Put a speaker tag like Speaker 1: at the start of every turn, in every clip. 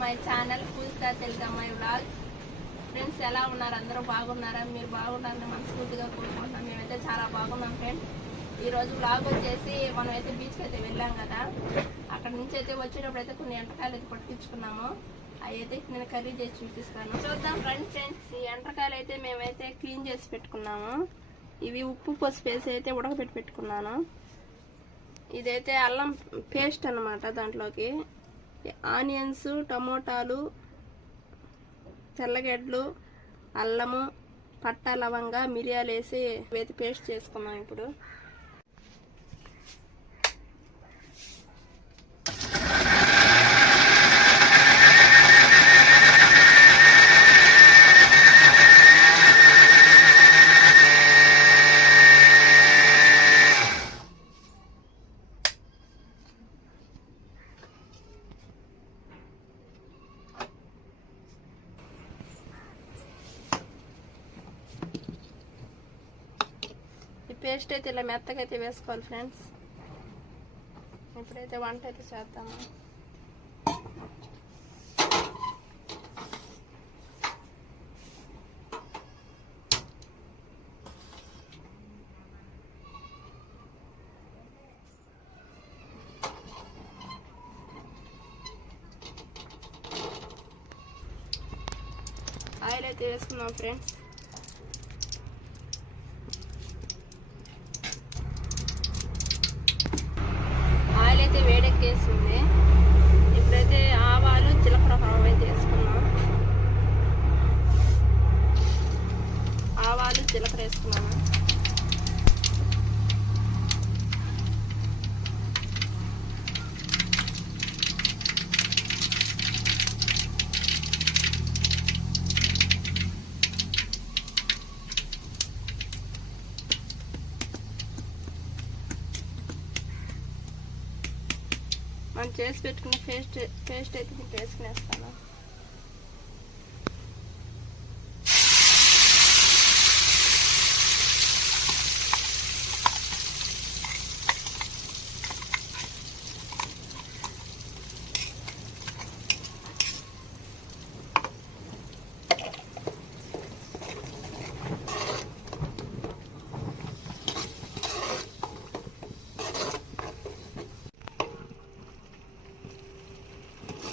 Speaker 1: My channel Pujitha Telugu అమ్మాయి vlogs. Friends ఎలా ఉన్నారు? అందరూ బాగున్నారా? మీరు బాగున్నారని మనస్ఫూర్తిగా కోరుకుంటున్నాం. మేమైతే చాలా బాగున్నాం ఫ్రెండ్స్ ఈరోజు రోజు వ్లాగ్ వచ్చేసి మనం అయితే బీచ్కి అయితే వెళ్ళాం కదా. అక్కడ నుంచి అయితే వచ్చేటప్పుడు అయితే కొన్ని ఎంటకాయలు అయితే పట్టించుకున్నాము. అవి అయితే నేను కర్రీ చేసి చూపిస్తాను. చూద్దాం ఫ్రెండ్స్ ఫ్రెండ్స్ ఈ ఎంటకాయలు అయితే మేమైతే క్లీన్ చేసి పెట్టుకున్నాము. ఇవి ఉప్పు పసుపు వేసి అయితే ఉడకబెట్టి పెట్టుకున్నాను. ఇదైతే అల్లం పేస్ట్ అన్నమాట దాంట్లోకి. ఆనియన్స్ టమోటాలు తెల్లగడ్డలు అల్లము పట్ట లవంగా మిరియాలు వేసి వేతి పేస్ట్ చేసుకున్నాం ఇప్పుడు. పేస్ట్ అయితే ఇలా మెత్తగా అయితే వేసుకోవాలి ఫ్రెండ్స్. ఇప్పుడైతే వంట అయితే చేద్దాము. ఆయిల్ అయితే వేసుకున్నాం ఫ్రెండ్స్ ఆయిల్ అయితే వేడెక్కేసింది ఇప్పుడైతే ఆవాలు జీలకర్ర రవ్వ అయితే వేసుకున్నాం ఆవాలు జీలకర్ర వేసుకున్నాను మనం చేసి పెట్టుకున్న పేస్ట్ పేస్ట్ అయితే దీంట్లో వేసుకునేస్తాను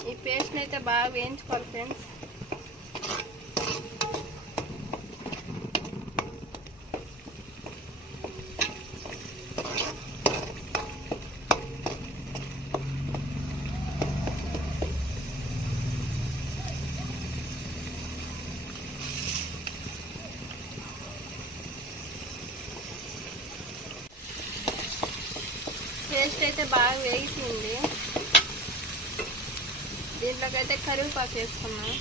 Speaker 1: ఈ పేస్ట్ని అయితే బాగా వేయించుకోవాలి ఫ్రెండ్స్. పేస్ట్ అయితే బాగా వేగుతుంది దీంట్లోకి అయితే కరివేపాకు వేసుకున్నాం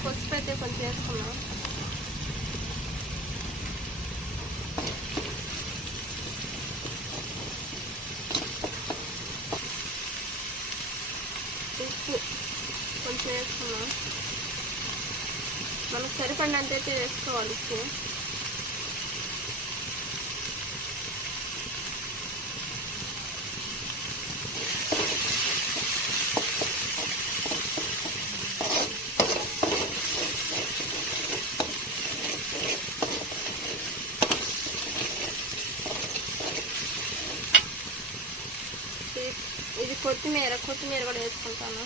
Speaker 1: పసుపు అయితే కొంచెం వేసుకున్నాం ఉప్పు కొంచెం వేసుకున్నాం మనకు సరిపడినంత అయితే వేసుకోవాలి ఉప్పు ఇది- ఇది కొత్తిమీర కొత్తిమీర కూడా వేసుకుంటాను.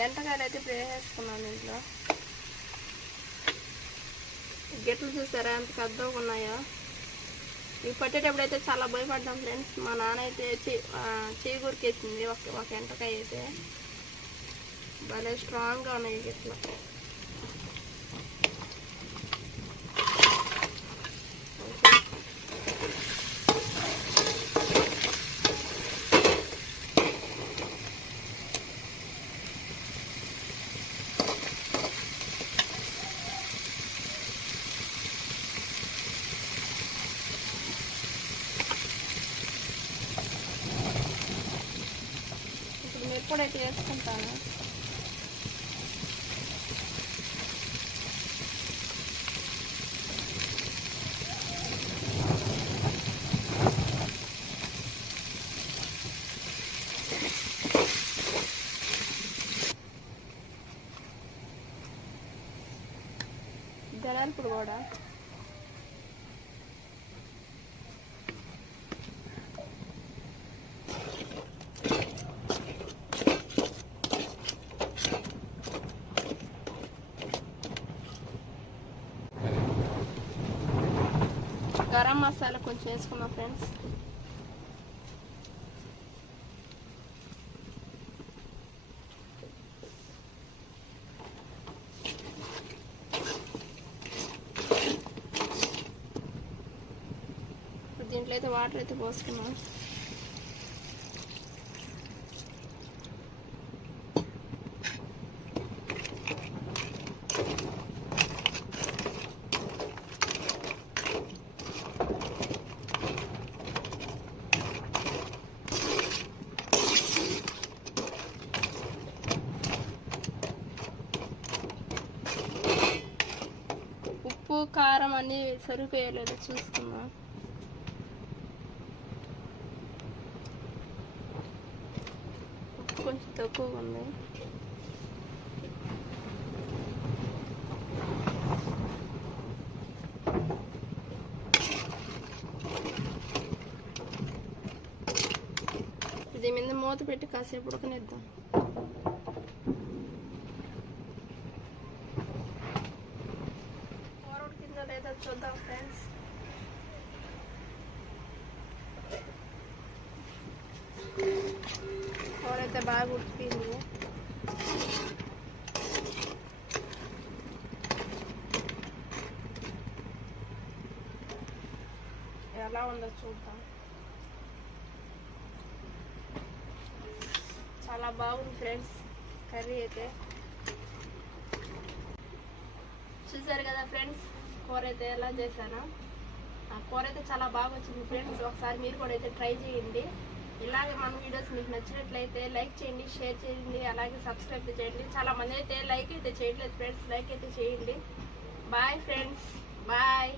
Speaker 1: వెంటకాయలు అయితే ఇప్పుడు వేసేసుకున్నాను ఇంట్లో గిట్లు చూసారా? ఎంత పెద్దగా ఉన్నాయో. ఇవి పట్టేటప్పుడు అయితే చాలా భయపడ్డాం ఫ్రెండ్స్. మా నాన్న అయితే చే- చేయి కొరికేసింది. ఒక ఒక ఎంటకాయ అయితే. భలే స్ట్రాంగ్గా ఉన్నాయి ఇట్లా ఇప్పుడైతే వేసుకుంటాను జనాలు కూడా మసాలా కొంచెం వేసుకున్నాం ఫ్రెండ్స్ ఇప్పుడు దీంట్లో అయితే వాటర్ అయితే పోసుకున్నాం ఉప్పు కారం అన్నీ చూసుకుందాం కొంచెం తక్కువగా ఉంది. ఇది మీద మూత పెట్టి కాసేపు ఉడకనిద్దాం కూర ఉడికిందో లేదో చూద్దాం ఫ్రెండ్స్ కూర అయితే బాగా ఉడికింది. ఎలా ఉందో చూద్దాం. చాలా బాగుంది ఫ్రెండ్స్ కర్రీ అయితే. చూసారు కదా ఫ్రెండ్స్ కూర అయితే ఎలా చేశాను. ఆ కూర అయితే చాలా బాగా వచ్చింది ఫ్రెండ్స్ ఒకసారి మీరు కూడా అయితే ట్రై చేయండి. ఇలాగే మన వీడియోస్ మీకు నచ్చినట్లయితే లైక్ చేయండి షేర్ చేయండి అలాగే సబ్స్క్రైబ్ చేయండి. చాలా మంది అయితే లైక్ అయితే చేయట్లేదు ఫ్రెండ్స్ లైక్ అయితే చేయండి. Bye friends bye